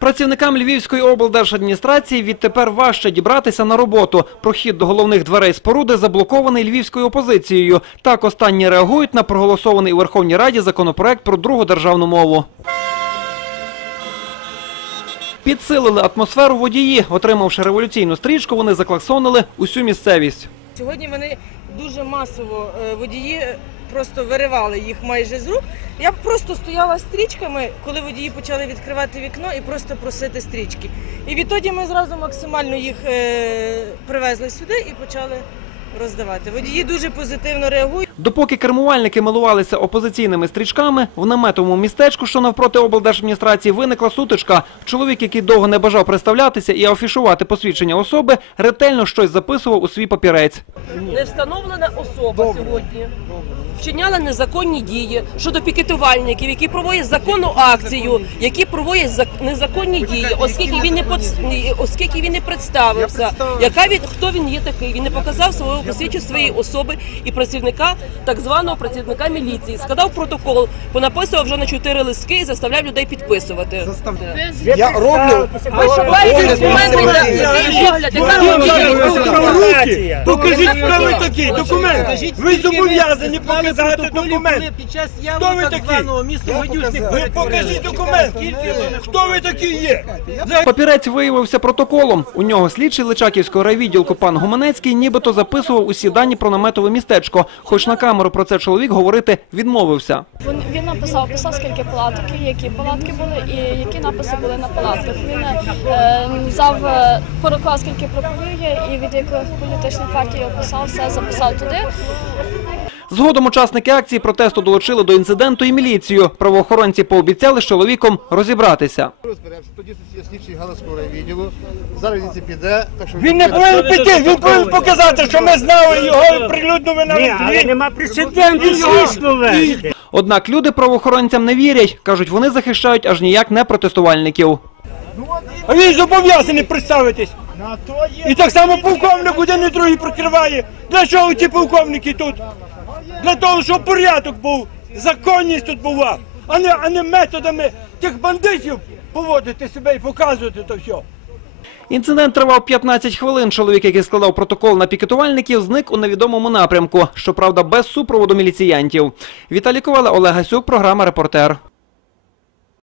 Працівникам Львівської облдержадміністрації відтепер важче дібратися на роботу. Прохід до головних дверей споруди заблокований львівською опозицією. Так останні реагують на проголосований у Верховній Раді законопроект про другу державну мову. Підсилили атмосферу водії. Отримавши революційну стрічку, вони заклаксонили усю місцевість. Сьогодні вони дуже масово е, водії просто виривали їх майже з рук. Я просто стояла стрічками, коли водії почали відкривати вікно і просто просити стрічки. І відтоді ми зразу максимально їх е, привезли сюди і почали роздавати. Водії дуже позитивно реагують. Допоки кермувальники милувалися опозиційними стрічками, в наметовому містечку, що навпроти облдержадміністрації, виникла сутичка. Чоловік, який довго не бажав представлятися і афішувати посвідчення особи, ретельно щось записував у свій папірець. Не встановлена особа сьогодні. Вчиняла незаконні дії щодо пікетувальників, які проводять законну акцію, які проводять зак- незаконні дії, оскільки він не поц- оскільки він не представився, яка він хто він є такий. Він не показав свого посвідчення своєї особи і працівника так званого працівника міліції. Складав протокол, понаписував вже на чотири листки і заставляв людей підписувати. Я роблю. Ви руки. Покажіть, хто ви такий документ. Ви зобов'язані показати документ. Хто ви такий? Ви покажіть документ. Хто ви такий є? Папірець виявився протоколом. У нього слідчий Личаківського райвідділку пан Гуменецький нібито записував усі дані про наметове містечко. Хоч на камеру про це чоловік говорити відмовився. Він, він написав, писав скільки палаток, які палатки були, і які написи були на палатках. Він е, взяв е, переклад, скільки проповів є, і від яких політичних партій описав, все записав туди. Згодом учасники акції протесту долучили до інциденту і міліцію. Правоохоронці пообіцяли з чоловіком розібратися. Розберемося. Тоді є слідчий райвідділу. Зараз він це піде. Так що Він не повинен піти, він повинен показати, що ми знали його прилюдно ви Ні, але нема прецедентів слідство вести. Однак люди правоохоронцям не вірять. Кажуть, вони захищають аж ніяк не протестувальників. А він зобов'язаний представитись. І так само полковник один і другий прикриває. Для чого ті полковники тут? Для того, щоб порядок був, законність тут була, а не, а не методами тих бандитів поводити себе і показувати то все. Інцидент тривав 15 хвилин. Чоловік, який складав протокол на пікетувальників, зник у невідомому напрямку. Щоправда, без супроводу міліціянтів. Віталій Ковале, Олег Гасюк, програма «Репортер».